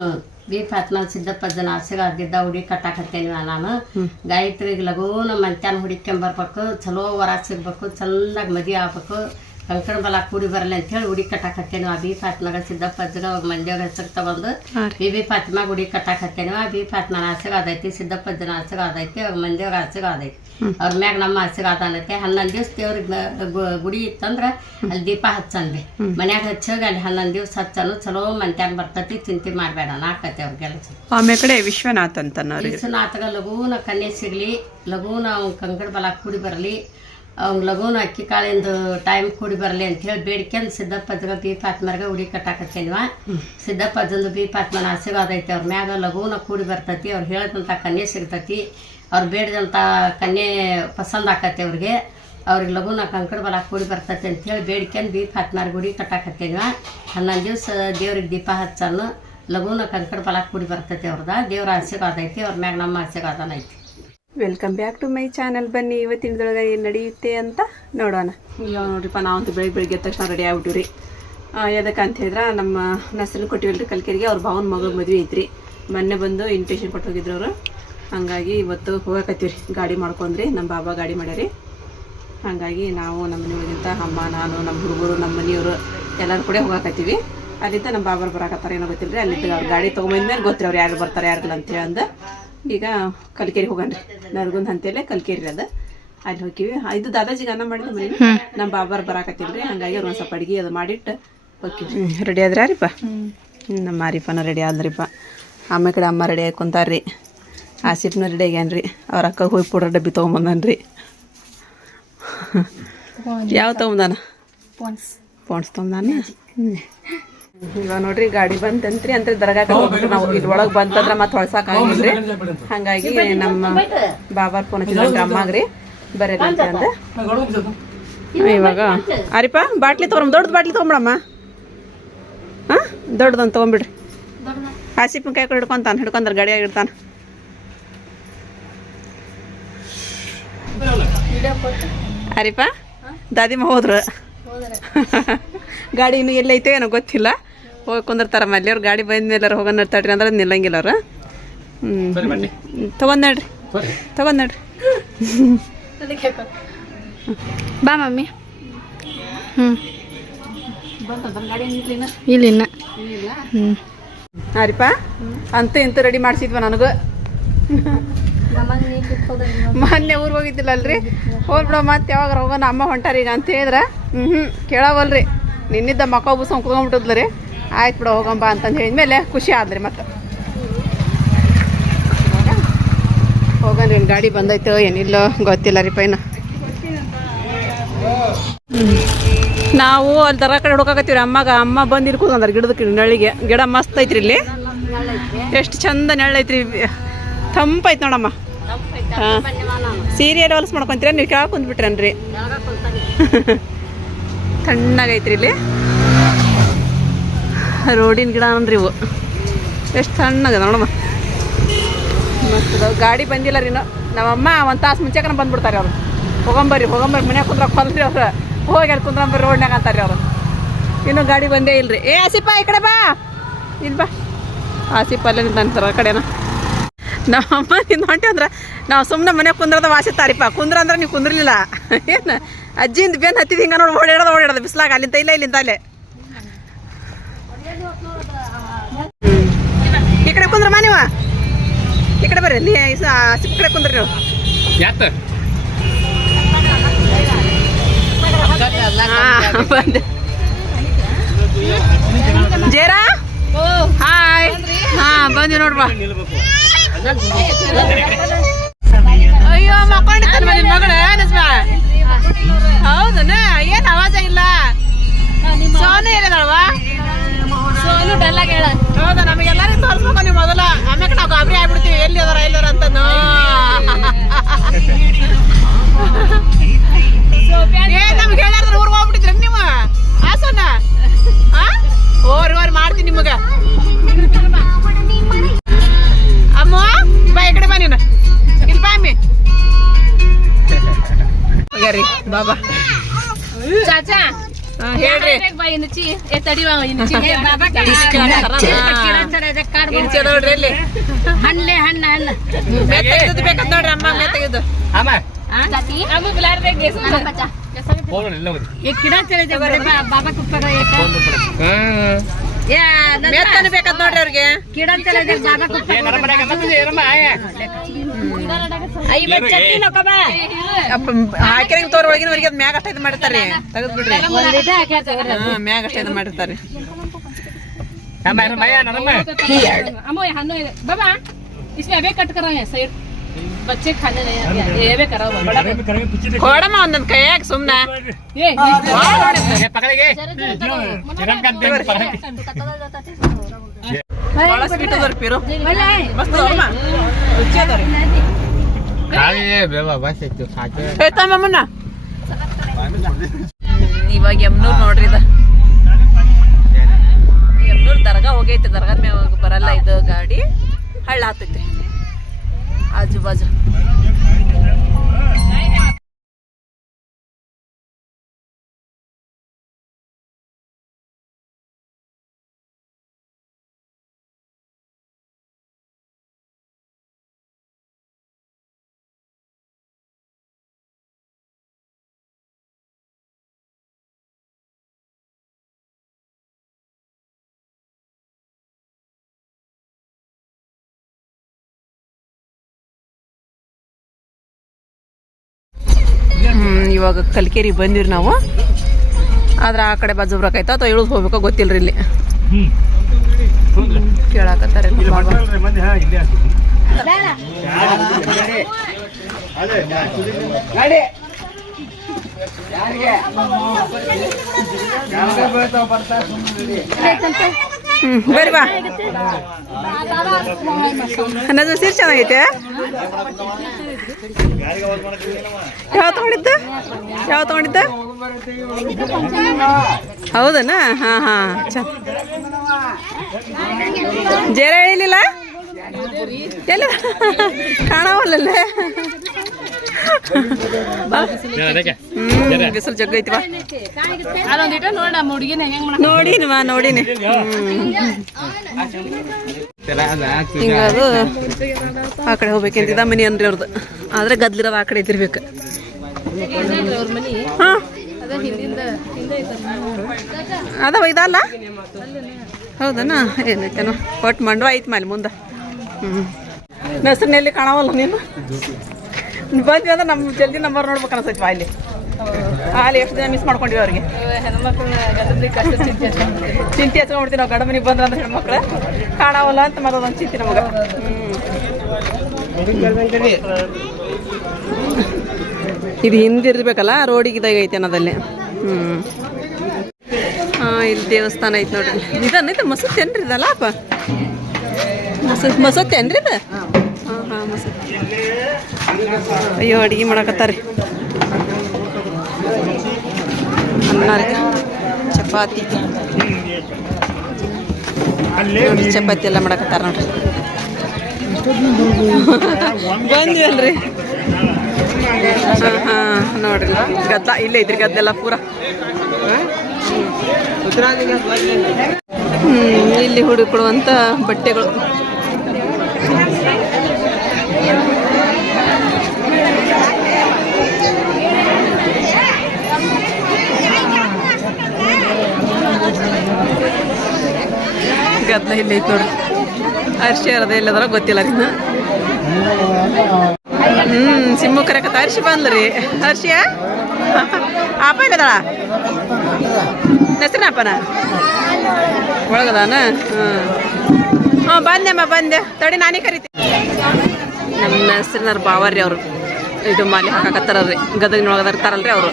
B Siddappa ಸಿದ್ದಪ್ಪಜ್ಜನ ಆಸೆಗಾಗಿದ್ದ ಹುಡಿ ಕಟ್ಟಾಕತ್ತೇನಿ ನಾನು. ಗಾಯತ್ರಿಗೆ ಲಘೂನ ಮಂತ್ಯಾನ ಹುಡಿಕೊಂಬರ್ಬೇಕು ಚಲೋ ವರ ಸಿಗ್ಬೇಕು ಚೆನ್ನಾಗಿ ಮದುವೆ ಆಗ್ಬೇಕು. ಕಂಕಣ ಬಲ ಕೂಡಿ ಬರಲಿ ಅಂತೇಳಿ ಉಡಿ ಕಟ್ಟಾಕತ್ತೇನು. ಆ ಬಿ ಫಾತ್ಮಾಗ ಸಿದ್ದಪ್ಪಜ್ಜಗ ಮಂದ್ಯಾಗ ಹೆಸರು ತಗೊಂಡು ಬಿ ಬಿ ಫಾತ್ಮಾಗ ಹುಡಿ ಕಟ್ಟಾಕತ್ತೇನಿ. ಆ ಬಿ ಫಾತ್ಮನ ಆಸೆಗೆ ಆದೈತಿ ಸಿದ್ದಪ್ಪಜ್ಜನ ಆಸೆಗೆ ಆದೈತಿ ಅವ್ರ ಮಂದ್ಯಾಗ ಆದೈತಿ. ಅವ್ರ ಮ್ಯಾಗ ನಮ್ಮ ಆಸೆಗೆ ಅನ್ನತ್ತೆ. ಹನ್ನೊಂದು ದಿವ್ಸ ದೇವ್ರಿಗೆ ಗುಡಿ ಇತ್ತಂದ್ರ ಅಲ್ಲಿ ದೀಪ ಹಚ್ಚನ್ರಿ. ಮನ್ಯಾಗ ಹಚ್ಚಾಗ ಅಲ್ಲಿ ಹನ್ನೊಂದು ದಿವ್ಸ ಹಚ್ಚನು. ಚಲೋ ಮಂತ್ಯಾಗ ಬರ್ತತಿ ಚಿಂತೆ ಮಾಡಬೇಡ. ನಾಕತಿ ಅವ್ರಿಗೆಲ್ಲ ಆಮೇಲೆ ಕಡೆ ವಿಶ್ವನಾಥ್ ಅಂತ ವಿಶ್ವನಾಥಗ ಲಘೂನ ಕನ್ಯೆ ಸಿಗ್ಲಿ ಲಘೂನ ಕಂಕಣ ಬಲ ಕೂಡಿ ಬರಲಿ. ಅವ್ನ ಲಗೂನ ಅಕ್ಕಿ ಕಾಳಿಂದ ಟೈಮ್ ಕೂಡಿ ಬರಲಿ ಅಂತ ಹೇಳಿ ಬೇಡ್ಕೊಂಡು ಸಿದ್ದಪ್ಪಜ್ಜಗ ಬಿ ಪಾತ್ಮರ್ಗ ಉಡಿ ಕಟ್ಟಾಕತ್ತೇನಿವ. ಸಿದ್ದಪ್ಪಜ್ಜಂದು ಬಿ ಪಾತ್ಮನ ಆಶೀರ್ವಾದ ಐತೆ ಅವ್ರ ಮ್ಯಾಗ ಲಗೂನ ಕೂಡಿ ಬರ್ತೈತಿ ಅವ್ರು ಹೇಳಿದಂಥ ಕನ್ಯೆ ಸಿಗ್ತೈತಿ ಅವ್ರು ಬೇಡಿದಂಥ ಕನ್ಯೆ ಪಸಂದ್ ಆಕತಿ ಅವ್ರಿಗೆ. ಅವ್ರಿಗೆ ಲಗೂನ ಕಂಕಡ ಬಲ ಕೂಡಿ ಬರ್ತೈತಿ ಅಂತೇಳಿ ಬೇಡ್ಕೊಂಡು ಬಿ ಪಾತ್ಮಾರ್ ಗುಡಿ ಕಟ್ಟಾಕತ್ತೇನಿವ. ಹನ್ನೊಂದು ದಿವಸ ದೇವ್ರಿಗೆ ದೀಪ ಹಚ್ಚನ್ನು ಲಗೂನ ಕಂಕಡ ಬಲ ಕೂಡಿ ಬರ್ತೈತಿ ಅವ್ರದ ದೇವ್ರ ಆಶೀರ್ವಾದ ಐತಿ ಅವ್ರ ಮ್ಯಾಗ ನಮ್ಮ ಆಶೀರ್ವಾದನ ಐತಿ. Welcome back to my channel ಬನ್ನಿ, ಇವತ್ತಿನದೊಳಗೆ ಏನು ನಡೆಯುತ್ತೆ ಅಂತ ನೋಡೋಣ. ಇವಾಗ ನೋಡ್ರಿಪ್ಪ ನಾವಂತೂ ಬೆಳಿಗ್ಗೆ ಬೆಳಿಗ್ಗೆ ಎದ್ದ ತಕ್ಷಣ ರೆಡಿ ಆಗ್ಬಿಟ್ಟಿವ್ರಿ. ಎದಕ್ಕೆ ಅಂತ ಹೇಳಿದ್ರೆ, ನಮ್ಮ ನರ್ಸರಿ ಕೊಟ್ಟಿವಲ್ರಿ ಕಲ್ಕೆರಿಗೆ, ಅವ್ರ ಭಾವನ ಮಗಳ ಮದುವೆ ಐತ್ರಿ. ಮೊನ್ನೆ ಬಂದು ಇನ್ವಿಟೇಷನ್ ಕೊಟ್ಟು ಹೋಗಿದ್ರು ಅವರು. ಹಾಗಾಗಿ ಇವತ್ತು ಹೋಗಕತ್ತೀವಿ ರೀ ಗಾಡಿ ಮಾಡ್ಕೊಂಡ್ರಿ. ನಮ್ಮ ಬಾಬಾ ಗಾಡಿ ಮಾಡ್ಯಾರಿ. ಹಾಗಾಗಿ ನಾವು ನಮ್ಮ ಮನೆಯೊಳಗಿಂತ ಅಮ್ಮ, ನಾನು, ನಮ್ಮ ಹುಡುಗರು, ನಮ್ಮ ಮನೆಯವರು ಎಲ್ಲರೂ ಕೂಡ ಹೋಗಕತ್ತೀವಿ. ಅಲ್ಲಿಂದ ನಮ್ಮ ಬಾಬಾರು ಬರಾಕತ್ತಾರ ಏನೋ ಗೊತ್ತಿಲ್ಲ ರೀ ಅಲ್ಲಿದ್ದ ಅವ್ರು ಗಾಡಿ ತೊಗೊಂಬಂದ್ಮೇಲೆ ಗೊತ್ತಿರಿ ಅವ್ರು ಯಾರು ಬರ್ತಾರೆ ಯಾರಿಲ್ಲ ಅಂತೇಳಿ ಅಂದ ಈಗ ಕಲ್ಕೇರಿ ಹೋಗನ್ರಿ ನರ್ಗುಂದ್ ಅಂತೇಳಿ ಕಲ್ಕೇರಿ ಅದ. ಅಲ್ಲಿ ಹೋಗಿವಿ ಇದು ದಾದಾಜಿಗೆ ಅನ್ನ ಮಾಡಿದ ಮನೆ ನಮ್ಮ ಬಾಬಾರ್ ಬರಾಕತ್ತಿಲ್ರಿ ಹಂಗಾಗಿ ಅವ್ರು ಒಂದು ಸ್ವಲ್ಪ ಅಡುಗೆ ಅದು ಮಾಡಿಟ್ಟು ಹೋಗಿವಿ ರೆಡಿ ಆದ್ರಿಪ್ಪ ರೀಪ ನಮ್ಮ ಮಾರಿಪನ ರೆಡಿ ಆದ್ರಿಪ್ಪ. ಆಮೇಲೆ ಕಡೆ ಅಮ್ಮ ರೆಡಿ ಆಗಿ ಕುಂತಾರ್ರಿ ಆಸಿಫ್ನ ರೆಡಿ ಆಗ್ಯಾನ್ರಿ. ಅವ್ರ ಅಕ್ಕ ಹೋಗಿ ಪುಡ್ರ ಡಬ್ಬಿ ತೊಗೊಂಬಂದನ್ರಿ. ಯಾವ ತೊಗೊಂಬಂದಾನ? ಪೋನ್ಸ್. ತೊಗೊಂಬಂದಾನ? ಇವಾಗ ನೋಡ್ರಿ ಗಾಡಿ ಬಂತಂತ್ರಿ ಅಂತ ದರ್ಗಾಕ ಹೋಗ್ಬಿಟ್ರಿ ನಾವು ಇದ್ರೊಳಗೆ ಒಳಗೆ ಬಂತಂದ್ರ ಮತ್ತೆ ಹೊಳ್ಸಾಕ ಆಗಿಲ್ರಿ ಹಂಗಾಗಿ ನಮ್ಮ ಬಾಬಾರ್ ಫೋನ್ ಹಚ್ಚಿದ್ರಿ ಅಮ್ಮಾಗ್ರಿ. ಬರೇನ ಅಂತ ಅಂದ. ಇವಾಗ. ಅರಿಪ ಬಾಟ್ಲಿ ತಗೊಂಬ ದೊಡ್ಡ ಬಾಟ್ಲಿ ತೊಗೊಂಬಿಡಮ್ಮ ಹಾಂ ದೊಡ್ಡದೊಂದು ತೊಗೊಂಬಿಡ್ರಿ. ಆಸಿಫ್ ಕೈ ಕಡೆ ಹಿಡ್ಕೊಂತಾನ ಹಿಡ್ಕೊಂಡ್ರ ಗಾಡಿಯಾಗ ಇಡ್ತಾನ ಅರಿಪ ದಾದಿಮ್ಮ ಹೋದ್ರು. ಗಾಡಿ ಇನ್ನು ಎಲ್ಲೈತೆ ಏನೋ ಗೊತ್ತಿಲ್ಲ. ಹೋಗಿ ಕುಂದಿರ್ತಾರ. ಮಲ್ಯವ್ರು ಗಾಡಿ ಬಂದ ಮೇಲೆ ಹೋಗೋಣ ತಡ್ರಿ ಅಂದ್ರೆ ನಿಲ್ಲಂಗಿಲ್ಲ ಅವ್ರು. ಹ್ಞೂ ತೊಗೊಂಡ್ ನಡ್ರಿ. ತಗೊಂಡ್ ನಡ್ರಿ. ಬಾ ಮಮ್ಮಿ. ಹ್ಞೂ ಇಲ್ಲಿನ. ಹ್ಞೂ ಹಾರಿಪ ಅಂತ ಇಂತ ರೆಡಿ ಮಾಡಿಸಿದ್ವ ನನಗೂ. ಮೊನ್ನೆ ಊರಿಗೆ ಹೋಗಿದ್ದಿಲ್ಲ ಅಲ್ರಿ ಹೋಗ್ಬಿಡ ಮತ್ತೆ ಯಾವಾಗ ಹೋಗೋಣ ಅಮ್ಮ ಹೊಂಟಾರ ಈಗ ಅಂತ ಹೇಳಿದ್ರೆ? ಹ್ಞೂ ಹ್ಞೂ ಕೇಳವಲ್ರಿ. ನಿನ್ನಿದ್ದ ಮಕ್ಕ ಬುಸ್ ರೀ ಆಯ್ತು ಬಿಡ ಹೋಗಂಬ ಅಂತಂದು ಹೇಳಿದ್ಮೇಲೆ ಖುಷಿ ಆದ್ರಿ ಮತ್ತೆ. ಹೋಗನ್ರಿ ಏನು ಗಾಡಿ ಬಂದೈತೋ ಏನಿಲ್ಲ ಗೊತ್ತಿಲ್ಲ ರೀ ಪೈನ. ನಾವು ಅಲ್ಲಿ ದರ ಕಡೆ ಹುಡುಕಾಕತ್ತೀವಿ ಅಮ್ಮಗ ಅಮ್ಮ ಬಂದು ಕೂತಂದ್ರೆ ಗಿಡದ ನೆಳಿಗೆ ನಳಿಗೆ ಗಿಡ ಮಸ್ತ್ ಐತ್ರಿ ಇಲ್ಲಿ. ಎಷ್ಟು ಚಂದ ನೆಳ್ಳೈತ್ರಿ ತಂಪೈತ್ ನೋಡಮ್ಮ. ಹಾಂ. ಸೀರಿಯಲ್ ಹೊಲ್ಸ್ ಮಾಡ್ಕೊಂತೀರ? ನೀವು ಕೆಳಗೆ ಕುಂದ್ಬಿಟ್ರನ್ರಿ ತಣ್ಣಗೈತ್ರಿ ಇಲ್ಲಿ. ರೋಡಿನ ಗಿಡ ಅನ್ರಿ ಇವು. ಎಷ್ಟು ಸಣ್ಣಗ ನೋಡಮ್ಮ. ಮಸ್ತ್ ಅದಾವ. ಗಾಡಿ ಬಂದಿಲ್ಲ ರೀ ನಮ್ಮಮ್ಮ ಒಂದು ತಾಸು ಮುಂಚೆಕನ ಬಂದ್ಬಿಡ್ತಾರೆ ಅವರು. ಹೋಗಂಬರ್ರಿ ಹೋಗಂಬರ್ರಿ, ಮನ್ಯಾಗ ಕುಂದ್ರ ಕೊಲ್ರಿ ಅವ್ರು. ಹೋಗಿ ಅಲ್ಲಿ ಕುಂದ್ರಂಬರ್ರಿ ರೋಡ್ನಾಗ ಅಂತಾರೆ ಅವರು. ಇನ್ನೂ ಗಾಡಿ ಬಂದೇ ಇಲ್ರಿ. ಏ ಆಸಿಪ್ಪ ಈ ಕಡೆ ಬಾ. ಇಲ್ಲಿ ಬಾ. ಆಸಿಪ್ಪ ಅಲ್ಲೇ ನಿಂತಾರೆ ಆ ಕಡೆನ. ನಮ್ಮಮ್ಮ ನಿಂದ ಹೊಂಟಿ ಅಂದ್ರೆ ನಾವು ಸುಮ್ಮನೆ ಮನೆ ಕುಂದ್ರದ ವಾಸಿ ತಾರಿಪ್ಪ. ಕುಂದ್ರ ಅಂದ್ರೆ ನೀವು ಕುಂದ್ರಲಿಲ್ಲ. ಏನು ಅಜ್ಜಿಯಿಂದ ಬೇನ್ ಹತ್ತಿದ ಹಿಂಗೆ ನೋಡಿ ಓಡಾಡೋದು ಓಡಾಡೋದು. ಬಿಸ್ಲಾಗ ಅಲ್ಲಿಂದ ಇಲ್ಲ, ಇಲ್ಲಿಂದ ಅಲ್ಲೇ. ಈ ಕಡೆ ಕುಂದ್ರಮ್ಮ ನೀವು? ಈ ಕಡೆ ಬರ್ರಿ ನೀ ಸಿಪ್ ಕಡೆ ಕುಂದ್ರಿ ನೀವು. ಯಾತ ಬಂದೆ. ಜೇರಾ? ಹಾಯ್ ಹಾ ಬಂದಿ ನೋಡ್ಬಾ. ಅಯ್ಯೋ ಮಕ್ಕೊಂಡಿರ್ತಾನೆ ಮನೆ ಮಗಳ ನಿಜ್ಮ ಹೌದನ ಏನ್ ಆವಾಜ ಇಲ್ಲ. ಸೋನೆ ಹೇಳಿದಳವಾ ಸೋನು ಡಲ್ಲಾಗ ಹೇಳ. ಹೌದಾ ನಮಗೆಲ್ಲರಿಗೂ ತೋರಿಸ್ಬೇಕು ನೀವು ಮೊದಲ. ಆಮೇಲೆ ನಾವು ಗಾಬರಿ ಆಗ್ಬಿಡ್ತೀವಿ. ಎಲ್ಲಿ ಅದಾರ ಎಲ್ಲಾರ ಅಂತ. ನಮ್ಗೆ ಹೇಳ್ಯಾರ ಊರಿಗೆ ಹೋಗ್ಬಿಟ್ಟಿದ್ರಿ ನೀವು? ಹಾಸನ? ಓರ್ ಓರ್ ಮಾಡ್ತೀನಿ ನಿಮಗೆ. ಅಮ್ಮ ಬಾ ಈ ಕಡೆ ಬಾ ನೀನು. ಇಲ್ಲಿ ಬಾ ಅಮ್ಮಿ. ಬಾಬಾ ಚಾಚಾ ಹೇಳ್ರಿ. ನೋಡ್ರಿ ಇಲ್ಲಿ. ಹಣ್ಣೆ ಹಣ್ಣ ಹಣ್ಣು. ಮೇ ತೆಗೆದು ಬೇಕಂತ ನೋಡ್ರಿ ಅಮ್ಮ ಮೇ ತೆಗೆದು ಈ ಗಿಡ ತಿಳಿದೆ ಬಾಬಾ ಕುಪ್ಪಗ ಮೆತ್ತನೆ ಬೇಕಂತ ನೋಡ್ರಿ ಅವ್ರಿಗೆ. ಹಾಕಿರಂಗ್ ತೋರ್ ಒಳಗಿನವರಿಗೆ ಮ್ಯಾಗ ಅಷ್ಟ ಇದು ಮಾಡಿರ್ತಾರೆ ತೆಗೆದ್ ಬಿಡ್ರಿ ಮ್ಯಾಗ ಅಷ್ಟ ಇದ್ ಮಾಡಿರ್ತಾರೆ ಅಮ್ಮ ಹಣ್ಣು ಇದೆ. ಬಾಬಾ ಇಷ್ಟು ಕಟ್ಕರ ಸೈಡ್. बच्चे खाने नहीं आते ये भी करा हुआ बड़ा ಕೊಡಮ್ಮ ಒಂದೊಂದ್ ಕೈಯಾಗ ಸುಮ್ನ ये ಬಹಳ ಸ್ವೀಟ್ ಅದಾವ್ರಿ ಪಿರು ಮಸ್ತ್ ಅದಾವಮ್ಮ ರುಚಿ ಅದಾವ್ರಿ ಹೇಳ್ತಾಮಮ್ಮನ ಇವಾಗ ಯಮ್ನೂರ್ ನೋಡ್ರಿ ಇದ ಯಮ್ನೂರ್ ದರ್ಗಾ ಹೋಗೈತಿ ದರ್ಗಾದ ಮ್ಯಾಗ ಬರಲ್ಲ ಇದು ಗಾಡಿ ಹಳ್ಳ ಹತ್ತೈತಿ ಆಜು ಬಾಜು ಹ್ಮ್, ಇವಾಗ ಕಲ್ಕೇರಿ ಬಂದಿರಿ ನಾವು. ಆದ್ರೆ ಆ ಕಡೆ ಬಾಜು ಬರಕೈತ ಅಥವಾ ಇಳಿದು ಹೋಗ್ಬೇಕೋ ಗೊತ್ತಿಲ್ರಿ ಇಲ್ಲಿ. ಕೇಳಾಕತ್ತಾರ ಹ್ಮ್ ಬರ್ರಿ ಬಾ ಅನ್ನೋದು ಸೀರೆ ಚೆನ್ನಾಗೈತೆ? ಯಾವ ತಗೊಂಡಿದ್ದ? ಯಾವ ತಗೊಂಡಿದ್ದ? ಹೌದನ? ಹಾ ಹಾ. ಚ ಜೇರ ಹೇಳಿಲ್ಲ ಎಲ್ಲ ಕಾಣವಲ್ಲ ಹ್ಮ್ ಬಿಸಿಲು ಜಗ್ಗ ಐತಿವಾ ಅದೊಂದಿಟ ನೋಡ ನಮ್ಮ ಹುಡುಗಿನ ಹೆಂಗ್ ಮಾಡ ನೋಡಿನಿ ಹಿಂಗದು ಆ ಕಡೆ ಹೋಗ್ಬೇಕಂತಿದ ಮನಿ ಅನ್ರಿ ಅವ್ರದ್ದು ಆದ್ರೆ ಗದ್ಲಿರೋದು ಆ ಕಡೆ ಇದ್ದಿರ್ಬೇಕು ಅದ ಅದಾವ ಇದಲ್ಲ ಹೌದನ ಏನೈತೇನೋ ಒಟ್ಟು ಮಂಡ್ವ ಐತಿ ಮೇಲೆ ಮುಂದೆ ಹ್ಞೂ ಹೆಸರಿನಲ್ಲಿ ಕಾಣವಲ್ಲ ನೀನು ಬಂದ್ವಿ ಅಂದ್ರೆ ನಮ್ಮ ಜಲ್ದಿ ನಂಬರ್ ನೋಡ್ಬೇಕು ಅನ್ಸೈತಿ ಅಲ್ಲಿ? ಅಲ್ಲಿ ಎಷ್ಟು ದಿನ ಮಿಸ್ ಮಾಡ್ಕೊಂಡಿವಿ ಅವ್ರಿಗೆ? ಚಿಂತೆ ಹಚ್ಕೊಂಡ್ಬಿಡ್ತೀವಿ ನಾವು ಗಡಮನಿಗೆ ಬಂದ್ರೆ ಅಂದ್ರೆ ಹೆಣ್ಮಕ್ಳು. ಕಾಣವಲ್ಲ ಅಂತ ಮರದ ಚಿಂತೆ ನಮಗೆ. ಇದು ಹಿಂದಿರ್ಬೇಕಲ್ಲ ರೋಡಿಗೆ ಇದಾಗ ಐತೆ ಅನ್ನೋದಲ್ಲಿ. ಹ್ಞೂ ಹಾಂ ಇಲ್ಲಿ ದೇವಸ್ಥಾನ ಐತೆ ನೋಡ್ರಿ. ಇದನ್ನ ಇದು ಮಸೂತಿ ಏನ್ರಿ ಇದಲ್ಲ ಅಪ್ಪ? ಮಸೂತಿ ಮಸೂತಿ ಏನ್ರಿ ಇದು? ಹಾಂ ಹಾಂ, ಮಸೂತಿ. ಅಯ್ಯೋ, ಅಡುಗೆ ಮಾಡಕತ್ತಾರ ಚಪಾತಿ. ಚಪಾತಿ ಎಲ್ಲ ಮಾಡಕತ್ತಾರ ನೋಡ್ರಿ. ಬಂದ್ವಿ ಅಲ್ರಿ ನೋಡ್ರಿ. ಗದ್ದ ಇಲ್ಲೇ ಇದ್ರಿ ಗದ್ದೆಲ್ಲ ಪೂರ. ಹ್ಮ್, ಇಲ್ಲಿ ಹುಡುಕೊಡುವಂಥ ಬಟ್ಟೆಗಳು. ಗದ್ದಲ ಇಲ್ಲಿ ಐತೆ ನೋಡ್ರಿ. ಅರ್ಶಿ ಅರದ ಇಲ್ಲದ್ರ ಗೊತ್ತಿಲ್ಲ ರೀ ಹ್ಮ್ ಸಿಮ್ಮು ಕರೆಕತ್ತ ಅರ್ಶಿ ಬಂದ್ರಿ ಅರ್ಶಿಯ ಆಪ ಇಲ್ಲದಳ ಹೆಸರಿನ ಅಪ್ಪನ? ಒಳಗದಾನ? ಹ್ಮ್. ಹಾಂ ಬಂದೆಮ್ಮ ಬಂದೆ. ತಡಿ, ನಾನೇ ಕರಿತೀನಿ. ನಮ್ಮ ಹೆಸರಿನಾರ ಬಾವರ್ರಿ ಅವರು. ಇದು ಮಾಲಿ ಹಾಕಾಕತ್ತಾರಲ್ರಿ. ಗದಗಿನೊಳಗದಾರ ಇರ್ತಾರಲ್ರಿ ಅವರು.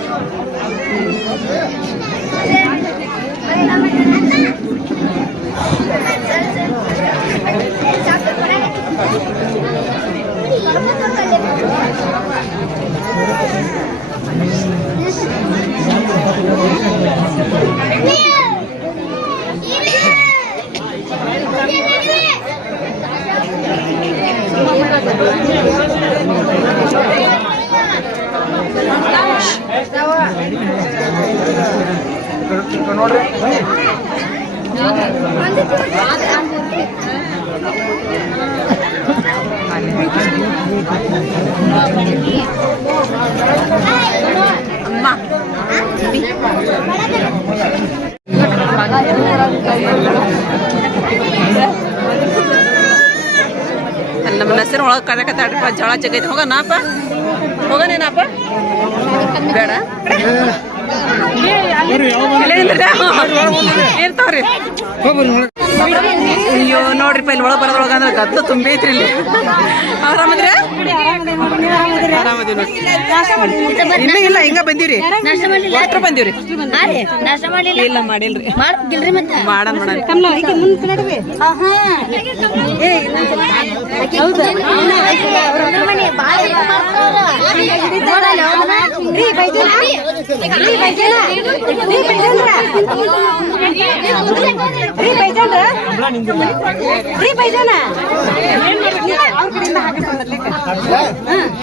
ನೋಡ್ರಿ ನಮ್ಮ ಹೆಸರು ಒಳಗೆ ಕರೆಕತ್ತಾಡ್ರಿಪ್ಪ ಜಳ ಜಗೈತೆ ಹೋಗ ನಾಪ ಹೋಗನೇನಪ್ಪ ಬೇಡ ಇಲ್ಲೇ ನಿಂದ್ರಿ. ಇರ್ತಾವ್ರಿ ಅಯ್ಯೋ ನೋಡ್ರಿಪ್ಪ ಇಲ್ಲಿ ಒಳಗೆ ಬರೋದ್ರೊಳಗೆ ಅಂದ್ರೆ ಗದ್ದು ತುಂಬೈತ್ರಿ ಇಲ್ಲಿ. ಆರಾಮದ್ರಿ? ಇಲ್ಲ ಇಲ್ಲ ಹಿಂಗ ಬಂದಿವ್ರಿ ಒಟ್ರು ಬಂದಿವ್ರಿ ಇಲ್ಲ ಮಾಡಿಲ್ರಿ. ಮಾಡನ್ ಮಾಡನ್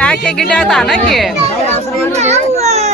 ಯಾಕೆ ಗಿಡ ಆತ ಅನ್ನಕ್ಕೆ ಹಾ ನೋಡ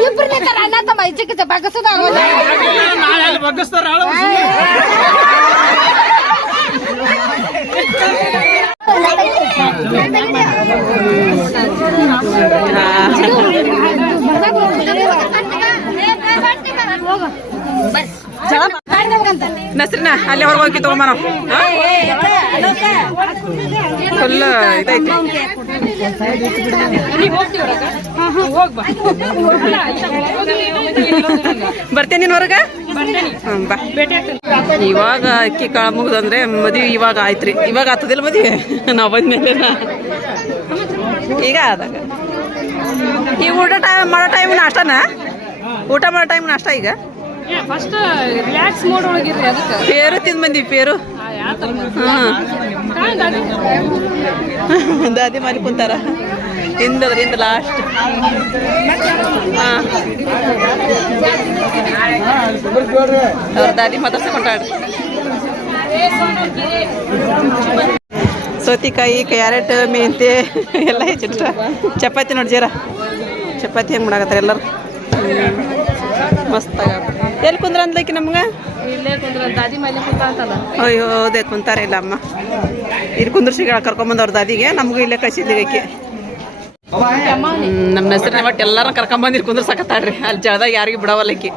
ಇಬ್ಬರನ್ನ ಅಣ್ಣ ತಮ್ಮ ಇಚ್ಚಕ್ಕೆ ಬಗ್ಗಸೋದಾಗೋದ ನಾಳೆ ಅಲ್ಲಿ ನಸ್ರಿನ, ಅಲ್ಲಿ ಹೊರಗೆ ಹೋಗಿ ತಗೊಂಬಾರ ಫುಲ್ ಇದೈತಿ. ಬರ್ತೇನೆ ನೀನು ಹೊರಗ? ಬಾ. ಇವಾಗ ಅಕ್ಕಿ ಕಾಳ ಮುಗ್ದಂದ್ರೆ ಮದುವೆ ಇವಾಗ ಆಯ್ತ್ರಿ. ಇವಾಗ ಆತದಿಲ್ಲ ಮದ್ವೆ? ನಾವು ಬಂದ್ಮೇಲೆ. ಈಗ ಆದಾಗ. ಈಗ ಊಟ ಟೈಮ್ ಮಾಡೋ ಟೈಮ್ ನಾಷ್ಟನ ಊಟ ಮಾಡೋ ಟೈಮ್ ನಾಷ್ಟ ಈಗ? ಫಸ್ಟ್ ರಿಲ್ಯಾಕ್ಸ್ ಮೋಡ್ ಒಳಗಿರ್ರಿ ಅದಕ್ಕೆ. ಪೇರು ತಿಂದ್ ಬಂದಿ ಪೇರು? ಹಾಂ. ದಾದಿ ಮಾಡಿ ಕುಂತಾರ. ಹಿಂದದ್ರಿಂದ ಲಾಸ್ಟ್ ಹಾಂ. ಅವ್ರ ದಾದಿ ಮಾತಾಡ್ಸ್ಕೊಂಟಾಡ್ರಿ ಸೌತಿಕಾಯಿ ಕ್ಯಾರೆಟ್ ಮೆಂತೆ ಎಲ್ಲ ಹೆಚ್ಚಿಟ್ರ. ಚಪಾತಿ ನೋಡಿ ಜೀರಾ. ಚಪಾತಿ ಹೆಂಗೆ ಮಾಡಾಕತ್ತಾರ ಎಲ್ಲರೂ? ಮಸ್ತ್ ಎಲ್ಲಿ ಕುಂದ್ರ ಅಂದ್ಲೈಕಿ ನಮ್ಗೆ? ಕುಂದ್ರ ಅಯ್ಯೋ ಅದೇ ಕುಂತಾರೆ ಇಲ್ಲ ಅಮ್ಮ. ಇಲ್ಲಿ ಕುಂದ್ರಿಸಿಗಳ ಕರ್ಕೊಂಬಂದು ಅವ್ರ ದಾದಿಗೆ ನಮಗೂ ಇಲ್ಲೇ ಕಳಿಸಿದ್ದೀವಿ ನಮ್ಮ ಹೆಸರಿನ ಒಟ್ಟು ಎಲ್ಲರೂ ಕರ್ಕೊಂಬಂದು ಇಲ್ಲಿ ಕುಂದ್ರಸಕತ್ತಾಳ್ರಿ ಅಲ್ಲಿ ಜಾಗದಾಗ ಯಾರಿಗೂ ಬಿಡವಲ್ಲ ಆಕಿ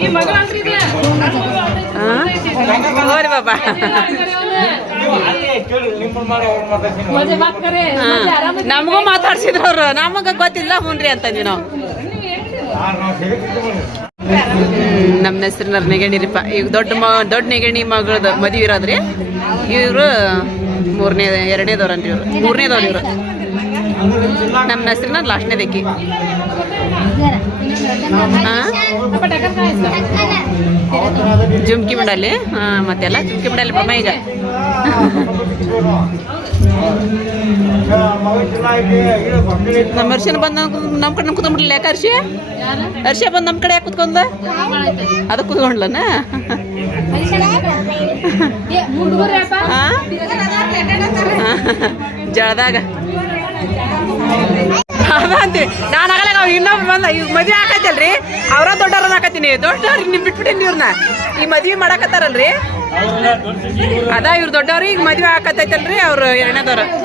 ಈ ಮಗಳ ಅಂತ್ರಿ ಇದು. ಹಾಂ ಹೋರಿ ಬಾಬಾ. ನಮಗೂ ಮಾತಾಡ್ಸಿದ್ರು ಅವ್ರು ನಮಗ ಗೊತ್ತಿಲ್ಲ ಹುನ್ರಿ ಅಂತಂದ್ವಿ ನಾವು. ನಮ್ಮ ಹೆಸರು ನೆಗಣಿರಿಪ್ಪ ಈಗ ದೊಡ್ಡ ಮ ದೊಡ್ಡ ನೆಗಣಿ ಮಗಳದು ಮದುವೆ ಇರೋದ್ರಿ. ಇವರು ಮೂರನೇ ಎರಡನೇದವ್ರನ್ರಿ ಇವರು. ಮೂರನೇದವ್ರು ಇವರು. ನಮ್ಮ ಹೆಸ್ರಿನ ಲಾಸ್ಟ್ನೇದಕ್ಕಿ. ಜುಮ್ಕಿ ಬಿಡಲ್ಲಿ? ಹಾಂ, ಮತ್ತೆಲ್ಲ ಜುಮ್ಕಿ ಬಿಡಲ್ಲಿ ಬಮ್ಮ ಈಗ. ನಮ್ಮ ಅರ್ಶನ ಬಂದು ನಮ್ಮ ಕಡೆ ಕುತ್ಕೊಂಡ್ಬಿಡ್ಲಿಲ್ಲ ಯಾಕೆ ಅರ್ಶಿ ಅರ್ಶಿ ಬಂದು ನಮ್ಮ ಕಡೆ ಯಾಕೆ ಕುತ್ಕೊಂಡ ಅದು ಕುತ್ಕೊಂಡ್ಲನ? ಜಳದಾಗ. ಅದಂತಿ ನಾನು ಆಗಲ್ಲ ಅವ್ರು ಇನ್ನೊಬ್ರು ಬಂದ ಈಗ ಮದ್ವೆ ಹಾಕತ್ತಲ್ರಿ ಅವರ ದೊಡ್ಡವ್ರನ್ನ ಹಾಕತ್ತೀನಿ ದೊಡ್ಡವ್ರಿಗೆ ನೀವು ಬಿಟ್ಬಿಟ್ಟಿನಿ ಇವ್ರನ್ನ ಈ ಮದ್ವೆ ಮಾಡಾಕತ್ತಾರಲ್ರಿ? ಅದ ಇವ್ರು ದೊಡ್ಡವ್ರು ಈಗ ಮದ್ವೆ ಹಾಕತ್ತೈತಲ್ರಿ ಅವ್ರು ಎರಡನೇದವ್ರು.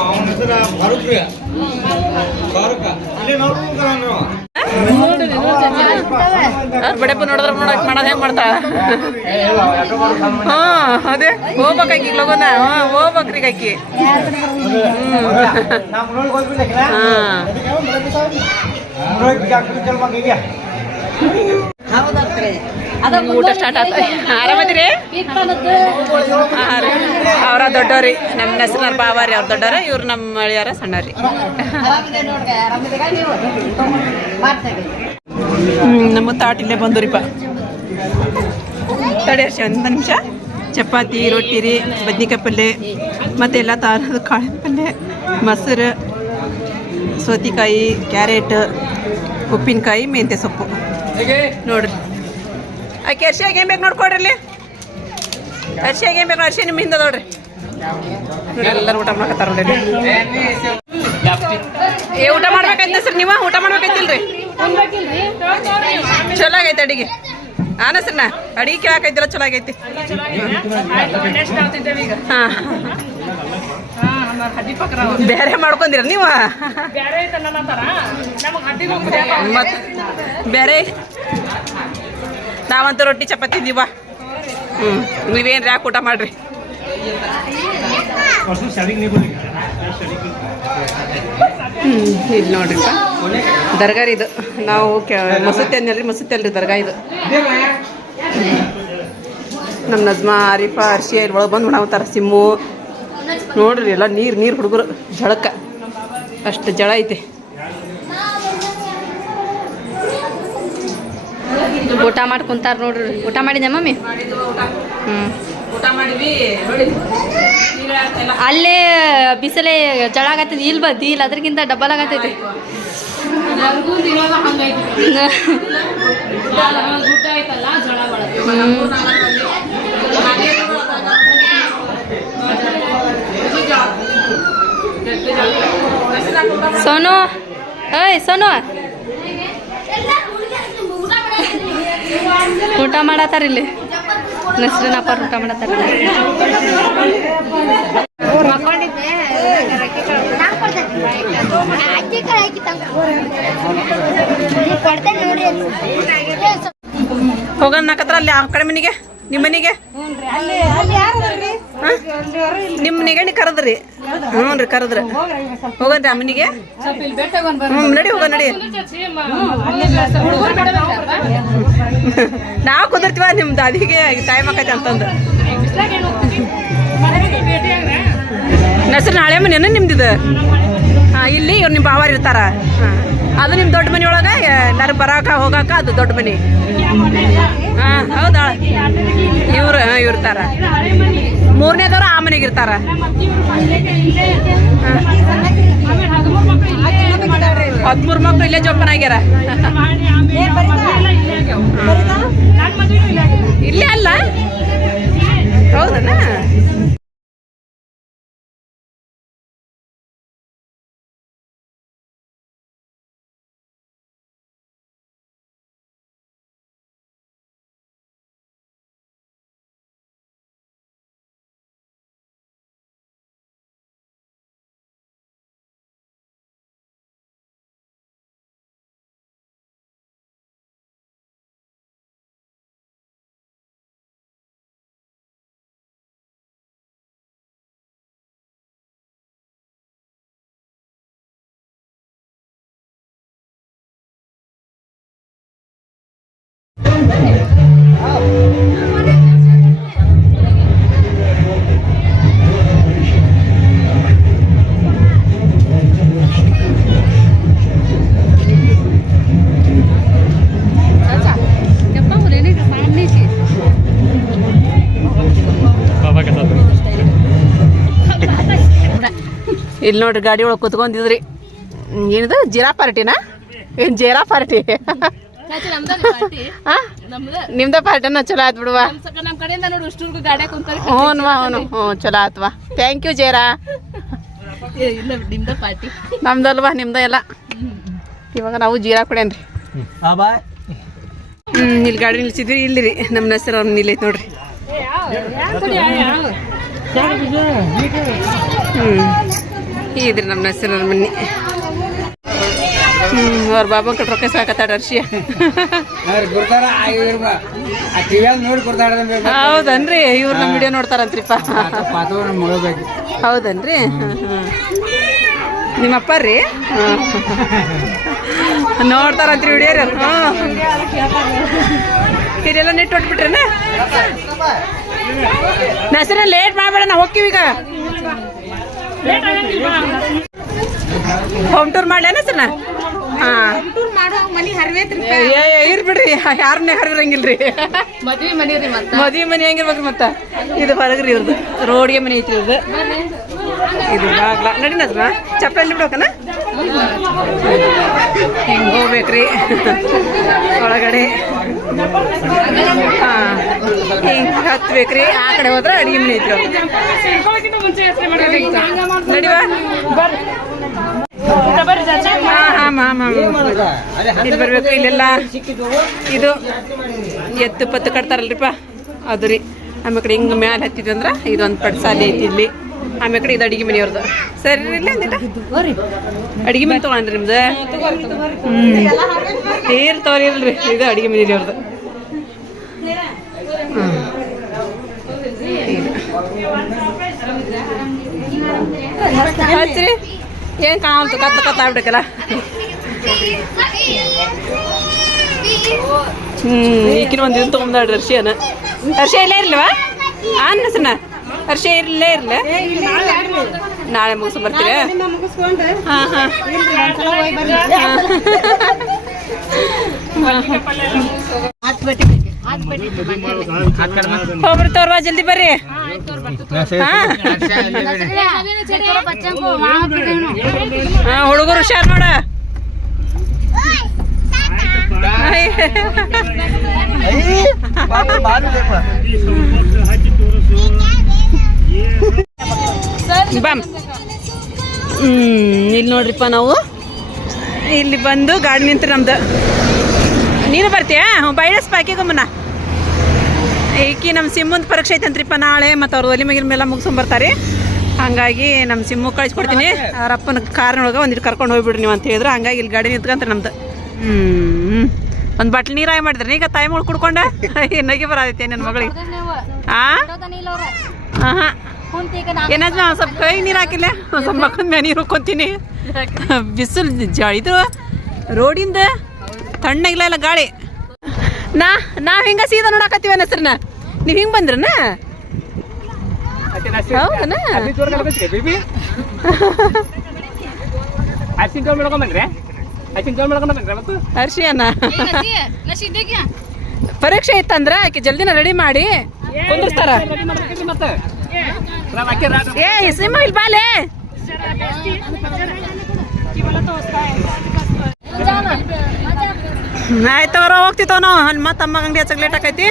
ಅವನ ಹೆಸರ ಇಲ್ಲಿ ನೋಡ್ಬೇಕು ಬಡಪ್ಪ ನೋಡಿದ್ರೆ ನೋಡಕ್ ಮಾಡೋದ್ ಹೆಂಗ್ ಮಾಡ್ತಾ ಹಾ ಅದೇ ಹೋಗ್ಬೇಕಾಕಿ ಲಗೋನ. ಹಾ ಹೋಗ್ಬೇಕ್ರಿ ಕಾಕಿ ಹ್ಮ್. ಊಟ ಸ್ಟಾರ್ಟ್ ಆತ. ಆರಾಮದಿರಿ ಅವರ ದೊಡ್ಡವ್ರಿ ನಮ್ಮ ಹೆಸರು ಬಾವಾರಿ ಅವ್ರ ದೊಡ್ಡವ್ರ ಇವ್ರು ನಮ್ಮ ಅಳಿಯಾರ ಸಣ್ಣವ್ರಿ ಹ್ಮ್, ನಮ್ಮ ತಾಟ್ ಇಲ್ಲೇ ಬಂದುರಿಪ್ಪ. ತಡೆಯರ್ಸಿ ಒಂದು ನಿಮಿಷ. ಚಪಾತಿ ರೊಟ್ಟಿ ರೀ ಬದ್ನಿಕಾಯಿ ಪಲ್ಯ ಮತ್ತೆಲ್ಲ ಥರದ ಕಾಳಿನ ಪಲ್ಯ ಮೊಸರು ಸೌತಿಕಾಯಿ ಕ್ಯಾರೆಟ್ ಉಪ್ಪಿನಕಾಯಿ ಮೆಂತ್ಯ ಸೊಪ್ಪು. ನೋಡ್ರಿ. ಆಕೆ ಅರ್ಶಿಯಾಗ ಏನು ಬೇಕು ನೋಡ್ಕೊಡ್ರಿ ಅರ್ಶಿಯಾಗ ಏನು ಬೇಕು ಅರ್ಶಿ ನಿಮ್ಮ ಹಿಂದೆ ನೋಡ್ರಿ. ಎಲ್ಲರೂ ಊಟ ಮಾಡಕತ್ತಾರ ನೋಡ್ರಿ ಏ ಊಟ ಮಾಡ್ಬೇಕೈತೆ ಸರ್ ನೀವು? ಊಟ ಮಾಡ್ಬೇಕೈತಿಲ್ರಿ? ಚಲೋ ಆಗೈತೆ ಅಡಿಗೆ ಆನಸ್ರನ ಅಡಿಗೆ ಕೇಳಾಕೈತಿಲ್ಲ ಚಲೋ ಆಗೈತಿ ಹಾ. ಬೇರೆ ಮಾಡ್ಕೊಂದಿರ ನೀವು? ಬೇರೆ ನಾವಂತೂ ರೊಟ್ಟಿ ಚಪಾತಿ ಇದೀವ ಹ್ಞೂ ನೀವೇನ್ರಿ ಯಾಕೆ ಊಟ ಮಾಡ್ರಿ? ಇಲ್ಲಿ ನೋಡ್ರಿಪ್ಪ. ದರ್ಗಾ ಇದು. ನಾವು ಮಸೂತಿ ಅಂದ್ನಲ್ರಿ ಮಸೂತಿ ಅಲ್ರಿ ದರ್ಗಾ ಇದು. ನಮ್ಮ ನಜ್ಮಾ, ಆರಿಫಾ ಅರ್ಶಿ ಇಲ್ಲಿ ಒಳಗೆ ಬಂದು ಮಾಡಾವತ್ತಾರ ಸಿಮ್ಮು. ನೋಡ್ರಿ ಎಲ್ಲ ನೀರು ನೀರು ಹುಡುಗರು ಜಳಕ ಅಷ್ಟು ಜಳ ಐತಿ. ಊಟ ಮಾಡಿ ಕುಂತಾರ ನೋಡ್ರಿ. ಊಟ ಮಾಡಿದೆ ಮಮ್ಮಿ? ಹ್ಞೂ ಅಲ್ಲೇ ಬಿಸಿಲೇ ಜಳ ಆಗತ್ತೈತಿ. ಇಲ್ಲಿ ಬದ್ದಿ ಇಲ್ಲ ಅದ್ರಗಿಂತ ಡಬಲ್ ಆಗತ್ತೈತಿ. ಸೋನು ಏಯ್ ಸೋನು. ಊಟ ಮಾಡತ್ತಾರ ಇಲ್ಲಿ? ನಸ್ರಿನಪ್ಪ ಊಟ ಮಾಡತ್ತಾರ ಹೋಗೋಣ ನಕತ್ರ ಅಲ್ಲಿ ಆ ಕಡೆ ಮನೆಗೆ ನಿಮ್ಮ ಮನೆಗೆ? ನಿಮ್ಮ ನಿಗಣಿ ಕರೆದ್ರಿ. ಹ್ಞೂ ರೀ, ಕರೆದ್ರ. ಹೋಗನ್ರಿ ಅಮ್ಮನಿಗೆ. ಹ್ಞೂ ನಡಿ ಹೋಗ ನಡಿ. ನಾವು ಕುದಿರ್ತೀವ ನಿಮ್ಮ ದಾದಿಗೆ ಟೈಮ್ ಆಕೈತೆ ಅಂತಂದು. ಹೆಸರು ನಾಳೆ ಮನೇನ ನಿಮ್ದಿದ? ಹಾಂ, ಇಲ್ಲಿ ಇವ್ರು ನಿಮ್ಮ ಬಾವಾರ್ ಇರ್ತಾರ. ಹಾಂ. ಅದು ನಿಮ್ಮ ದೊಡ್ಡ ಮನೆ ಒಳಗೆ? ಎಲ್ಲಾರು ಬರಾಕ ಹೋಗಾಕ ಅದು ದೊಡ್ಡ ಮನೆ. ಹಾಂ ಹೌದಾ? ಇವ್ರು ಹಾಂ ಇರ್ತಾರ. ಮೂರನೇದವ್ರು ಆ ಮನೆಗೆ ಇರ್ತಾರ. ಹದಿಮೂರು ಮಕ್ಕಳು ಇಲ್ಲೇ ಜೋಪಾನ ಆಗ್ಯಾರ. ಇಲ್ಲೇ ಅಲ್ಲ? ಹೌದಣ್ಣ ಇಲ್ಲಿ ನೋಡ್ರಿ ಗಾಡಿ ಒಳಗೆ ಕುತ್ಕೊಂಡಿದ್ರಿ. ಏನಿದು? ಜೀರಾ ಪಾರ್ಟಿನಾ? ಏನು ಜೀರಾ ಪಾರ್ಟಿ? ನಿಮ್ದ ಪಾರ್ಟಿನ ಚಲೋ ಆಯ್ತು ಬಿಡುವ. ಹ್ಞೂನ್ವಾ ಹ್ಞೂ ಹ್ಞೂ ಚಲೋ ಆತ್ವಾ ಥ್ಯಾಂಕ್ ಯು ಜೇರಾ. ಇಲ್ಲ ನಿಮ್ದ ಪಾರ್ಟಿ. ನಮ್ದಲ್ವಾ ನಿಮ್ದ ಎಲ್ಲ? ಇವಾಗ ನಾವು ಜೀರಾ ಕೊಡೇನ್ರಿ ಹ್ಮ್ ಇಲ್ಲಿ ಗಾಡಿ ನಿಲ್ಸಿದ್ರಿ ಇಲ್ಲಿ ರೀ. ನಮ್ಮ ಹೆಸರು ಅವ್ರು ನಿಲ್ಲೈತೆ ನೋಡ್ರಿ. ಹ್ಞೂ ಇದ್ರಿ ನಮ್ಮ ಹೆಸರು ಅವ್ರ ಮನೆ ಹ್ಞೂ ಅವ್ರ ಬಾಬಾ ಕಟ್ ರೊಕ್ಕ ಸಾಕತ್ತಾಡ ಅರ್ಷಿಯ ಹೌದನ್ರಿ ಇವ್ರು ನಮ್ಮ ವಿಡಿಯೋ ನೋಡ್ತಾರಂತ್ರಿಪ್ಪ. ಹೌದನ್ರಿ. ನಿಮ್ಮ ಅಪ್ಪ ರೀ? ನೋಡ್ತಾರಂತ್ರಿ ವಿಡಿಯೋ ರೀ ಇದೆಲ್ಲ ನೆಟ್ ಹೊಟ್ಬಿಟ್ರೇನ ನಸರ ಲೇಟ್ ಮಾಡಬೇಡ ನಾ ಹೋಗ್ತೀವಿ ಈಗ. ಹೋಮ್ ಟೂರ್ ಮಾಡ್ಲೇನ ಸರ್ ಹಾಂ ಇರ್ ಬಿಡ್ರಿ. ಯಾರನ್ನೇ ಹರಿರಂಗಿಲ್ರಿ ಮದ್ವಿ ಮನಿ ರೀ ಮತ್ತ? ಮದ್ವಿ ಮನೆ ಹೆಂಗಿರ್ಬೇಕ್ರಿ ಮತ್ತ? ಇದು ಹೊರಗ್ರಿ ಇವ್ರದ್ದು ರೋಡ್ಗೆ ಮನೆ ಐತ್ರಿ ಇವ್ರದ್ದು ಇದು ನಡಿನದ್ರ ಚಪ್ಪಲಿ ಬಿಡ್ಬೇಕನ? ಹಿಂಗೆ ಹೋಗ್ಬೇಕ್ರಿ. ಒಳಗಡೆ. ಹಾ. ಹಿಂಗೆ ಹತ್ಬೇಕ್ರಿ. ಆ ಕಡೆ ಹೋದ್ರೆ ಅಡಿಗೆ ಮನೆ ಐತ್ರಿ. ನಡಿವಾ? ಬರ್ಬೇಕು, ಇಲ್ಲೆಲ್ಲ ಇದು ಎತ್ತು ಪತ್ತು ಕಟ್ತಾರಲ್ರಿಪ್ಪ. ಅದು ರೀ. ಆಮೇಲೆ ಕಡೆ ಹಿಂಗೆ ಮ್ಯಾಲೆ ಹತ್ತಿದ್ವಿ ಅಂದ್ರೆ ಇದೊಂದು ಪಡ್ಸಾಲಿ ಐತಿ ಇಲ್ಲಿ. ಆಮೇಲೆ ಕಡೆ ಇದು ಅಡಿಗೆ ಮನೆಯವ್ರದ್ದು ಸರಿ ಇಲ್ಲ ಅಡಿಗೆ ಮನೆ ತೊಗೊಂಡ್ರಿ ನಿಮ್ದು? ಹ್ಞೂ ಏರ್ ಇಲ್ರಿ ಇದು ಅಡಿಗೆ ಮನೆ ಅವ್ರದ್ದು ಹಚ್ಚ್ರಿ ಏನು ಕಾಣಂತ ಕತ್ತ ಕತ್ತ ಆಗ್ಬಿಡಕ್ಕಲ್ಲ ಹ್ಮ್ ಈಗಿನ ಒಂದು ಇದನ್ ತಗೊಂಡ್ ಹರ್ಷಿಯನ ಹರ್ಷ ಇಲ್ಲೇ ಇರ್ಲಿವಾ ಆನ್ ಹೆಸನ ಹರ್ಷ ಇರ್ಲೇ? ಇರ್ಲ ನಾಳೆ ಮುಗಿಸ್ ಬರ್ತೀರ? ಹಾಂ ತೋರ್ವಾ ಜಲ್ದಿ ಬರ್ರಿ. ಹುಡುಗರು ಹುಷಾರ್ ನೋಡ. ಬಮ್ ಹ್ಮ್ ಇಲ್ಲಿ ನೋಡ್ರಿಪ್ಪ ನಾವು. ಇಲ್ಲಿ ಬಂದು ಗಾಡಿ ನಿಂತು ನಮ್ದು. ನೀನು ಬರ್ತೀಯಾ? ಬೈಡಸ್ ಪಾಕಿಗೊಮ್ಮನ ಈಕಿ ನಮ್ಮ ಸಿಮ್ಮಂದು ಪರೀಕ್ಷೆ ಐತಂತ್ರಿಪ್ಪ ನಾಳೆ, ಮತ್ತು ಅವ್ರ ಒಲಿ ಮಗಿನ ಮೇಲೆ ಮುಗಿಸ್ಕೊಂಬರ್ತಾರೆ ಹಾಗಾಗಿ ನಮ್ಮ ಸಿಮ್ಮು ಕಳಿಸ್ಕೊಡ್ತೀನಿ. ಅವ್ರ ಅಪ್ಪನ ಕಾರ್ನೊಳಗೆ ಒಂದಿಟ್ಟು ಕರ್ಕೊಂಡು ಹೋಗ್ಬಿಡ್ರಿ ನೀವು ಅಂತ ಹೇಳಿದ್ರು. ಹಂಗಾಗಿ ಇಲ್ಲಿ ಗಾಡಿ ನಿಂತ್ಕೊಂತಾರೆ ನಮ್ದು. ಹ್ಞೂ ಒಂದು ಬಟ್ಲು ನೀರಾಗಿ ಮಾಡಿದ್ರಿ. ಈಗ ತಾಯಿ ಮುಳು ಕುಡ್ಕೊಂಡ? ನಗಿ ಬರತೈತೆ ನನ್ನ ಮಗಳಿಗೆ. ಹಾಂ ಹಾಂ. ಏನಾದ್ರು ಸ್ವಲ್ಪ ಕೈ ನೀರು ಹಾಕಿಲ್ಲ? ಒಂದ್ ಸ್ವಲ್ಪ ಮಕ್ಕಳ ನೀರು ಹೊಕ್ಕೊಂತೀನಿ ಬಿಸಿಲು ಜ ಇದು ರೋಡಿಂದ ತಣ್ಣಗಿಲ್ಲ ಇಲ್ಲ ಗಾಳಿ. ನಾ ನಾವು ಹಿಂಗೆ ಸೀದಾ ನೋಡಕತ್ತೀವಿ ಹೆಸ್ರನ್ನ. ನೀವು ಹಿಂಗೆ ಬಂದ್ರನ? ಹೌದನ? ಪರೀಕ್ಷೆ ಇತ್ತಂದ್ರ ಆಕೆ ಜಲ್ದಿನ ರೆಡಿ ಮಾಡಿ ಕುಂದಿರ್ತಾರ ಏ ಸಿಂಹ ಇಲ್ಲಿ ಬಾಲೆ. ಆಯ್ತು ತಗೋರ ಹೋಗ್ತಿತ್ತವ ನಾವು. ಅಲ್ಲಿ ಮತ್ತೆ ಅಮ್ಮ ಅಂಗಡಿ ಹಚ್ಚಕ್ ಲೇಟ್ ಆಕೈತಿ.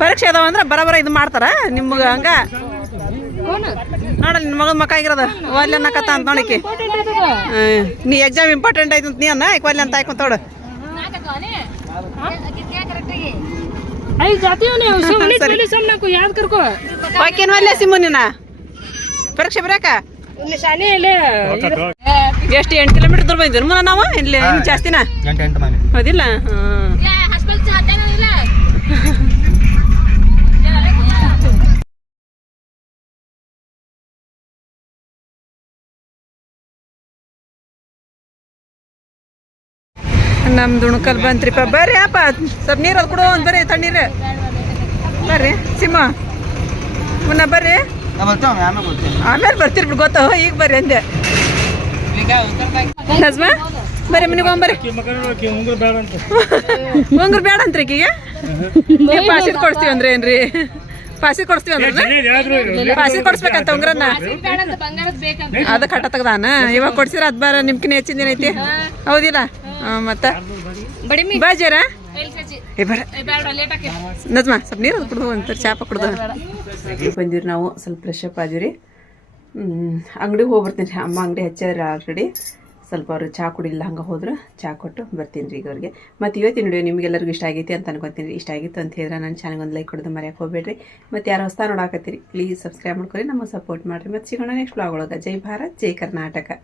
ಪರೀಕ್ಷೆ ಅದಾವ ಅಂದ್ರೆ ಬರಬರ ಇದು ಮಾಡ್ತಾರ? ನಿಮ್ಗೆ ಹಂಗ? ನೋಡಲ್ಲ ನಿನ್ನ ಮಗನ ಮಕ್ಕ ಆಗಿರೋದ. ಒಲ್ಲೆ ಅನ್ನಕತ್ತ ಅಂತ ನೋಡಿಕಿ. ನೀ ಎಕ್ಸಾಮ್ ಇಂಪಾರ್ಟೆಂಟ್ ಆಯ್ತು ಅಂತ ನೀ ಅನ್ನ? ಈಗ ಒಲ್ಲೆ ಅಂತ ಆಯ್ಕೊಂತೋಡು ನೋಡು ಓಕೆನ್ ಒಲ್ಲೆ ಸಿಮ್ಮು ಪರೀಕ್ಷೆ ಬರಾಕ ಎಷ್ಟು ಎಂಟು ಕಿಲೋಮೀಟರ್ ದೂರ ಬಂದಿದ್ರು? ಮುನ್ನ ನಾವು ಇಲ್ಲಿ ಜಾಸ್ತಿನಾ? ಹೌದಿಲ್ಲ? ಹಾಂ. ನಮ್ದು ದುಣಕಲ್ ಬಂತ್ರಿಪ್ಪ ಬರ್ರಿ ಅಪ್ಪ. ಸ್ವಲ್ಪ ನೀರು ಅದು ಕೊಡು ಒಂದು ಬರ್ರಿ ತಣ್ಣೀರು. ಬರ್ರಿ. ಸಿಂಹ. ಮುನ್ನ ಬರ್ರಿ. ಆಮೇಲೆ ಬರ್ತೀರಿ ಬಿಡು, ಗೊತ್ತ? ಈಗ ಬರ್ರಿ ಅಂದೆ. ನಜ್ಮಾ, ಬರ್ರಿ ಮನೆಗೆ ಹೋಗ್ಬರ್ರಿ ಉಂಗುರ್ ಬೇಡ ಅಂತ್ರಿ ಈಗ ಪಾಸಿ ಕೊಡ್ತೀವಿ ಅಂದ್ರೆ ಏನ್ರಿ? ಪಾಸಿ ಕೊಡ್ತೀವಿ ಅಂದ್ರೆ ಪಾಸಿ ಕೊಡ್ಸ್ಬೇಕಂತ ಉಂಗ್ರನ್ನ? ಅಂತ ಅದ ಕಟ್ಟ ತೆಗ್ದಾನ? ಇವಾಗ ಕೊಡ್ಸಿರ ಅದ್ ಬಾರ ನಿಮ್ಕಿನ ಹೆಚ್ಚಿನ ದಿನ ಐತಿ? ಹೌದಿಲ್ಲ? ಮತ್ತ? ಬಾಜಾರ ನಜ್ಮ ಸ್ವಲ್ಪ ನೀರು ಕುಡ್ದು. ಚಾಪ ಕುಡ್ದು ಬಂದಿವ್ರಿ ನಾವು ಸ್ವಲ್ಪ ಫ್ರೆಶ್ ಅಪ್ ಆದಿವ್ರಿ. ಅಂಗಡಿಗೆ ಹೋಗ್ಬರ್ತೀನಿ ರೀ. ಅಮ್ಮ ಅಂಗಡಿ ಹಚ್ಚಾರ ಆಲ್ರೆಡಿ ಸ್ವಲ್ಪ ಅವ್ರು ಚಹಾ ಕುಡಿಲ್ಲ ಹಂಗೆ ಹೋದ್ರೆ. ಚಹಾ ಕೊಟ್ಟು ಬರ್ತೀನಿ ರೀ ಈಗ ಅವ್ರಿಗೆ. ಮತ್ತು ಇವತ್ತಿನ ವಿಡಿಯೋ ನಿಮಗೆಲ್ಲರಿಗೂ ಇಷ್ಟ ಆಗೈತಿ ಅಂತ ಅನ್ಕೊತೀನಿ ರೀ. ಇಷ್ಟ ಆಗಿತ್ತು ಅಂತ ಹೇಳಿದ್ರೆ ನನ್ನ ಚಾನಲ್ಗೆ ಒಂದು ಲೈಕ್ ಕೊಡೋದು ಮರೆಯಕ್ಕೆ ಹೋಗ್ಬೇಡ್ರಿ. ಮತ್ತು ಯಾರು ಹೊಸ್ತಾ ನೋಡಾಕತ್ತೀರಿ ಪ್ಲೀಸ್ ಸಬ್ಸ್ಕ್ರೈಬ್ ಮಾಡ್ಕೊರಿ ನಮಗೆ ಸಪೋರ್ಟ್ ಮಾಡಿರಿ. ಮತ್ತು ಸಿಗೋಣ ನೆಕ್ಸ್ಟ್ ಬ್ಲಾಗ್ ಒಳಗೆ. ಜೈ ಭಾರತ್ ಜೈ ಕರ್ನಾಟಕ.